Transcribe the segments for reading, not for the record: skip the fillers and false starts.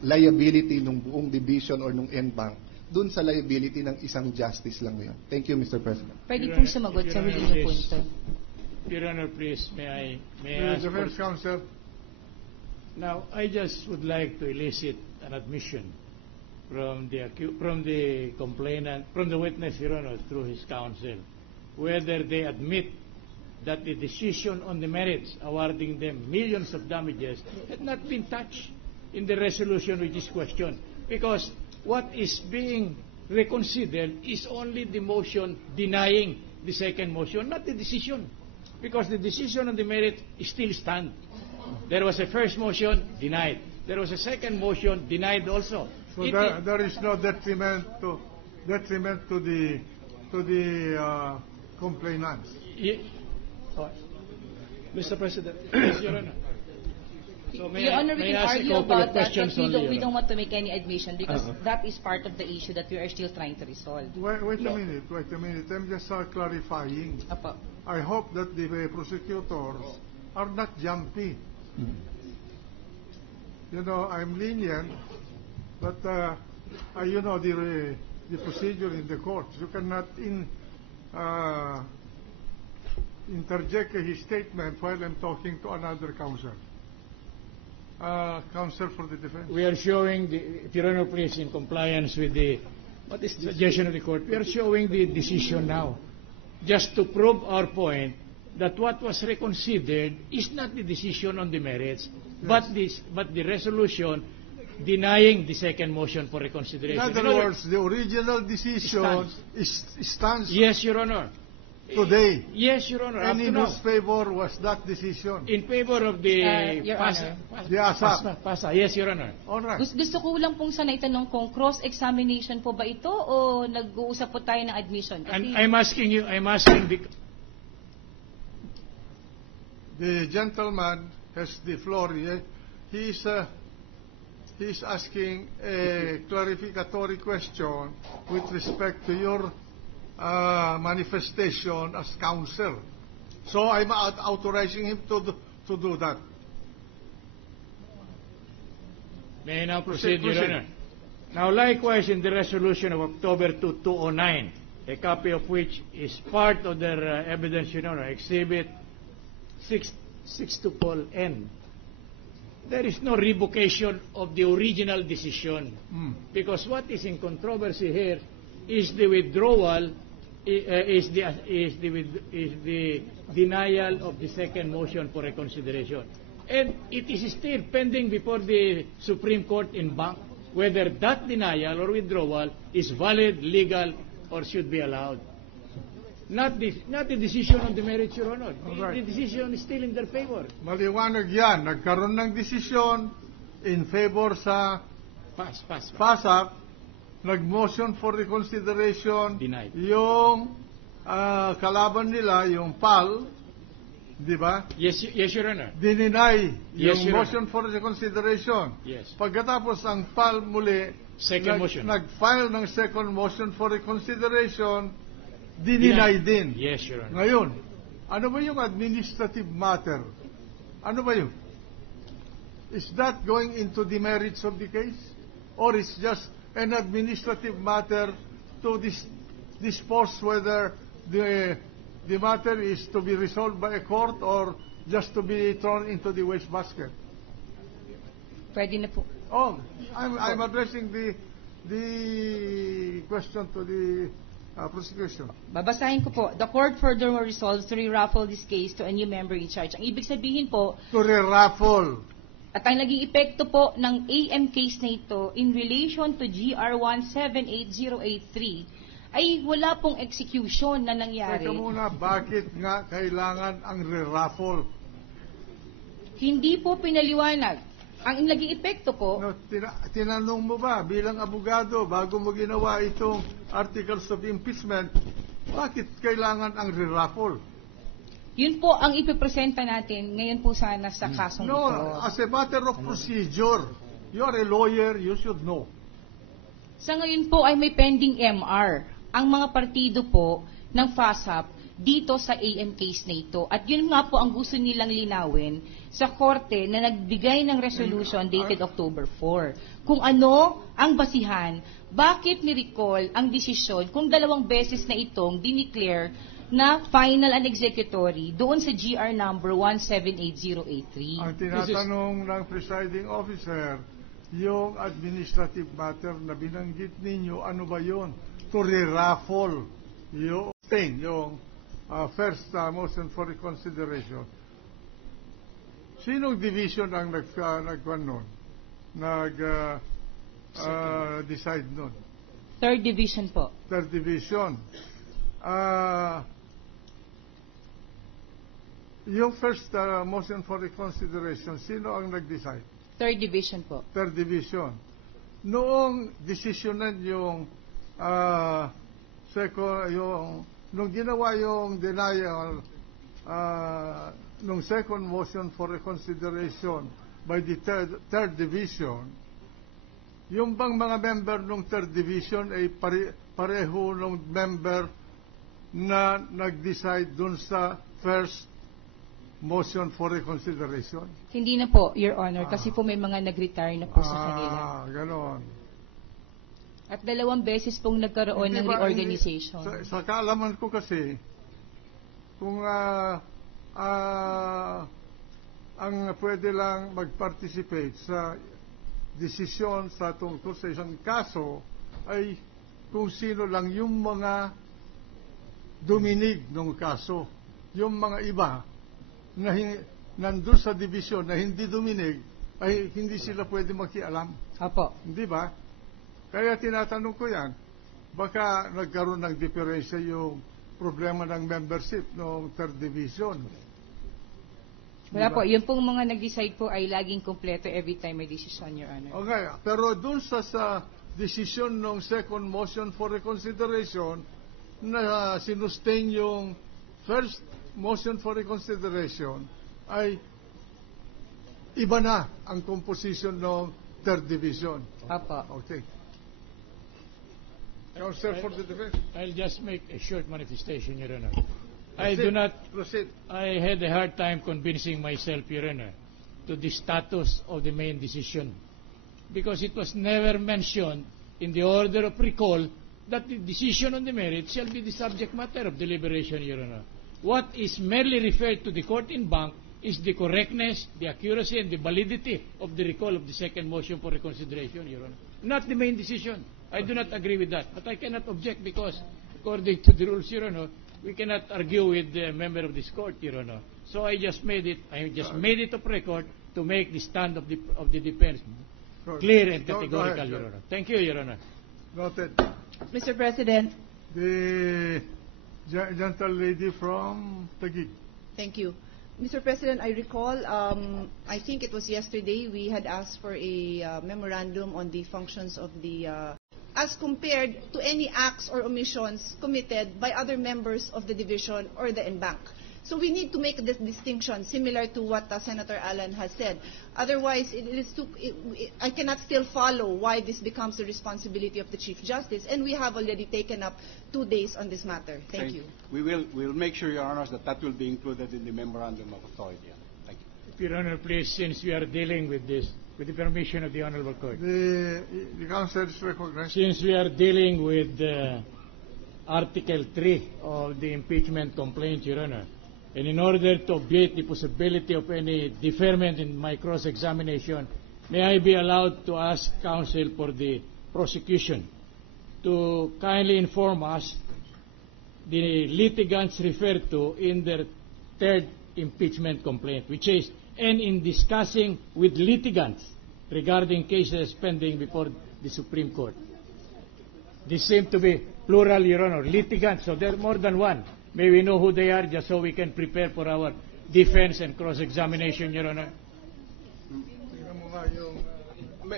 Liability ng buong division or ng NBank dun sa liability ng isang justice lang ngayon. Thank you, Mr. President. Pwede pong sumagot sa huli niyo punto. Your Honor, please, may I ask Defense for... Counsel. Now, I just would like to elicit an admission from the complainant, from the witness, Your Honor, through his counsel, whether they admit that the decision on the merits awarding them millions of damages had not been touched in the resolution which is questioned. Because what is being reconsidered is only the motion denying the second motion, not the decision. Because the decision on the merit still stands. There was a first motion, denied. There was a second motion, denied also. So there is no detriment to the complainants. Mr. President, yes, Your Honor. So Your Honor, we can argue about that, but we don't want to make any admission because that is part of the issue that we are still trying to resolve. Wait a minute. I'm just clarifying. Apo. I hope that the prosecutors are not jumpy. You know, I'm lenient, but you know the procedure in the courts. You cannot interject his statement while I'm talking to another counsel. Counsel for the defense. We are showing, if Your Honor, please, in compliance with the suggestion of the court, we are showing the decision now, just to prove our point that what was reconsidered is not the decision on the merits, yes, but the resolution denying the second motion for reconsideration. In other words, the original decision stands. Yes, Your Honor. Today. Yes, Your Honor. And in whose favor was that decision? In favor of the Your Honor. The ASAP. PASA. Yes, Your Honor. All right. Gusto ko lang pong sana itanong kung cross-examination po ba ito o nag-uusap po tayo ng admission? And I'm asking the gentleman has the floor. He's asking a clarificatory question with respect to your manifestation as counsel. So I'm authorizing him to do that. May I now proceed, Your Honor? Now, likewise, in the resolution of October 2, 2009, a copy of which is part of their evidence, Your Honor, Exhibit 6-N, there is no revocation of the original decision. Because what is in controversy here is the withdrawal, is the denial of the second motion for reconsideration. And it is still pending before the Supreme Court in Bank whether that denial or withdrawal is valid, legal, or should be allowed. Not the decision on the merits, Your Honor. The decision is still in their favor. Maliwanag yan. Nagkaroon ng desisyon in favor sa PASAP. Nag-motion for reconsideration. Denied. Yung kalaban nila, yung PAL, di ba? Yes, Your Honor. Dininay Yes, yung Your motion for reconsideration. Yes. Pagkatapos ang PAL muli, Motion. nag-file ng second motion for reconsideration, dininay din. Yes, Your Honor. Ngayon, ano ba yung administrative matter? Ano ba yun? Is that going into the merits of the case? Or is just an administrative matter to dispose whether the matter is to be resolved by a court or just to be thrown into the wastebasket? Pwede na po. Oh, I'm addressing the question to the prosecution. Babasahin ko po. The court furthermore resolves to re-raffle this case to a new member in charge. Ang ibig sabihin po, To re-raffle. at ang naging epekto po ng AM case na ito in relation to GR 178083 ay wala pong execution na nangyari. Teka muna, bakit nga kailangan ang re-raffle? Hindi po pinaliwanag. Ang naging epekto po, No, tinanong mo ba bilang abogado bago mo ginawa itong articles of impeachment, bakit kailangan ang re-raffle? yun po ang ipipresenta natin ngayon po sana sa kasong No, ito. as a matter of procedure, you are a lawyer, you should know. Sa ngayon po ay may pending MR. Ang mga partido po ng FASAP dito sa AM case na ito. At yun nga po ang gusto nilang linawin sa korte na nagbigay ng resolution dated October 4. Kung ano ang basihan, bakit ni-recall ang desisyon kung 2 beses na itong dineclare na final and executory doon sa GR number 178083. Ang tinatanong ng presiding officer, yung administrative matter na binanggit ninyo, ano ba yun? To re-raffle yung first motion for reconsideration. Sinong division ang nagkuhan nun? Decide nun? Third division po. Third division. Yung first motion for reconsideration, sino ang nag-decide? Third division po. Third division. Noong desisyonan yung nung ginawa yung denial nung second motion for reconsideration by the third division, yung bang mga member ng third division ay pareho ng member na nag-decide dun sa first motion for reconsideration? Hindi na po, Your Honor, kasi po may mga nag-retire na po sa kanila. Ganon. At 2 beses pong nagkaroon ng reorganization. Sa kaalaman ko kasi, kung ang pwede lang mag-participate sa desisyon sa tungkol sa isang kaso ay kung sino lang yung mga duminig ng kaso. Yung mga iba na nandun sa division na hindi duminig, ay hindi sila pwede makialam. Apo. Hindi ba? Kaya tinatanong ko yan, baka nagkaroon ng diferensya yung problema ng membership ng third division. Wala po. Yun pong mga nag-decide po ay laging kompleto every time may decision, Your Honor. Okay. Pero dun sa decision ng second motion for reconsideration na sinustain yung first motion for reconsideration ay iba na ang composition ng third division. Apo. Okay. Counsel for the defense. I'll just make a short manifestation, Your Honor. Proceed. I had a hard time convincing myself, Your Honor, to the status of the main decision, because it was never mentioned in the order of recall that the decision on the merits shall be the subject matter of deliberation, Your Honor. What is merely referred to the court in bank is the correctness, the accuracy, and the validity of the recall of the second motion for reconsideration, Your Honor. Not the main decision. I do not agree with that. But I cannot object because, according to the rules, Your Honor, we cannot argue with the member of this court, Your Honor. So I just made it of record to make the stand of the defense clear and categorical, Your Honor. Thank you, Your Honor. Noted. Mr. President. The gentle lady from Taguig. Thank you. Mr. President, I recall, I think it was yesterday, we had asked for a memorandum on the functions of the, as compared to any acts or omissions committed by other members of the division or the NBank. So we need to make this distinction, similar to what Senator Allen has said. Otherwise, I cannot still follow why this becomes the responsibility of the Chief Justice, and we have already taken up 2 days on this matter. Thank you. We'll make sure, Your Honors, that will be included in the memorandum of authority. Thank you. Your Honor, please, since we are dealing with this, with the permission of the Honorable Court. The counsel is recognized. Since we are dealing with Article 3 of the impeachment complaint, Your Honor, and in order to obviate the possibility of any deferment in my cross-examination, may I be allowed to ask counsel for the prosecution to kindly inform us the litigants referred to in their third impeachment complaint, which is, and in discussing with litigants regarding cases pending before the Supreme Court. This seems to be plural, Your Honor, litigants, so there are more than one. May we know who they are, just so we can prepare for our defense and cross-examination, Your Honor?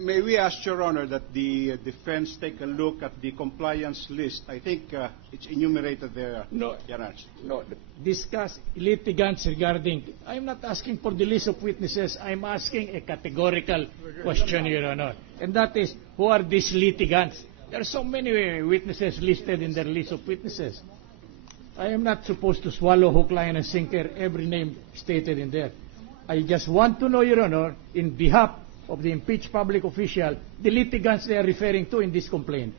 May we ask, Your Honor, that the defense take a look at the compliance list? I think it's enumerated there. No, Your Honor. no. Discuss litigants regarding. I'm not asking for the list of witnesses. I'm asking a categorical question, Your Honor, and that is, who are these litigants? There are so many witnesses listed in their list of witnesses. I am not supposed to swallow hook, line, and sinker every name stated in there. I just want to know, Your Honor, in behalf of the impeached public official, the litigants they are referring to in this complaint.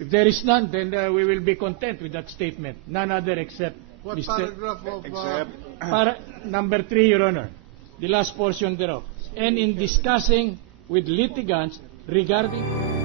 If there is none, then we will be content with that statement. None other except What Mr. paragraph of... Except, Number 3, Your Honor, the last portion thereof. And in discussing with litigants regarding...